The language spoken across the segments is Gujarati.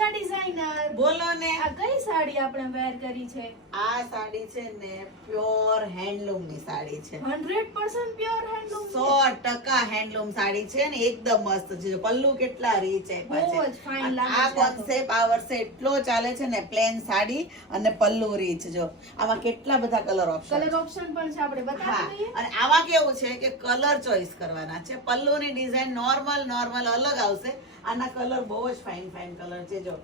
ઉષા ડિઝાઇનર બોલો ને આ કઈ સાડી આપણે વેર કરી છે? આ સાડી છે ને પ્યોર હેન્ડલૂમ ની સાડી છે 100% પ્યોર હેન્ડલૂમ 100% હેન્ડલૂમ સાડી છે ને એકદમ મસ્ત છે પલ્લુ કેટલા રીચ બહુ જ fine લાગે આ છે આ તો. કોન્સેપ્ટ આ વર્ષે એટલો ચાલે છે ને પ્લેન સાડી અને પલ્લુ રીચ જો આમાં કેટલા બધા કલર ઓપ્શન કલર ઓપ્શન પણ છે, આપણે હા બતાવી દઈએ. અને આમાં કેવું છે કે કલર ચોઈસ કરવાના છે પલ્લુની ડિઝાઇન નોર્મલ અલગ આવશે આના કલર બહુ જ ફાઇન કલર છે જો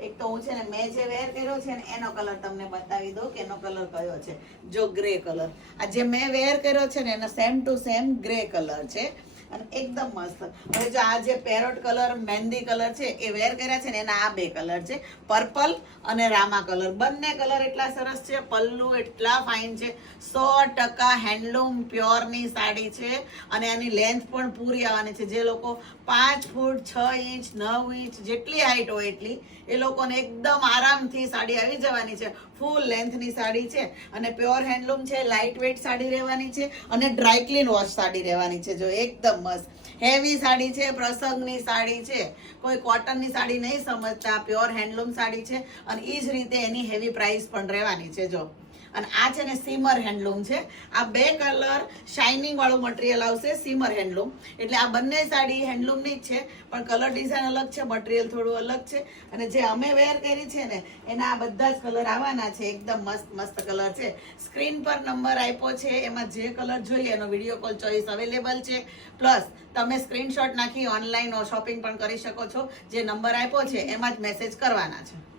એક તો હું છે ને મેં જે વેર કર્યો છે ને એનો કલર તમને બતાવી દઉં કે એનો કલર કયો છે જો ગ્રે કલર આ જે મેં વેર કર્યો છે ને એનો same to same grey colour છે અને એકદમ મસ્ત હવે જો આ જે પેરોટ કલર મહેંદી કલર છે એ વેર કર્યા છે ને એના આ બે કલર છે પર્પલ અને રામા કલર બંને કલર એટલા સરસ છે પલ્લુ એટલા ફાઇન છે 100% હેન્ડલૂમ પ્યોર ની સાડી છે અને આની લેન્થ પણ પૂરી આવવાની છે જે લોકો 5 ફૂટ 6 ઇંચ 9 ઇંચ જેટલી હાઈટ હોય એટલી એ લોકોને એકદમ આરામથી સાડી આવી જવાની છે ફૂલ લેન્થ ની સાડી છે અને પ્યોર હેન્ડલૂમ છે લાઇટ વેઇટ સાડી રહેવાની છે અને ડ્રાય ક્લીન વોશ સાડી રહેવાની છે જો એકદમ મસ્ત હેવી સાડી છે પ્રસંગની સાડી છે કોઈ કોટનની સાડી નહીં સમજતા પ્યોર હેન્ડલૂમ સાડી છે અને એ જ રીતે એની હેવી પ્રાઇસ પણ રહેવાની છે જો અને આ છે ને સીમર હેન્ડલૂમ છે આ બે કલર શાઇનિંગ વાળું મટીરિયલ આવશે સીમર હેન્ડલૂમ એટલે આ બંને સાડી હેન્ડલૂમની જ છે પણ કલર ડિઝાઇન અલગ છે મટીરિયલ થોડું અલગ છે અને જે અમે વેર કરી છે ને એના આ બધા જ કલર આવવાના છે એકદમ મસ્ત કલર છે સ્ક્રીન પર નંબર આપ્યો છે એમાં જે કલર જોઈએ એનો વિડીયો કોલ ચોઈસ અવેલેબલ છે પ્લસ તમે સ્ક્રીનશોટ નાખી ઓનલાઈન શોપિંગ પણ કરી શકો છો જે નંબર આપ્યો છે એમાં જ મેસેજ કરવાના છે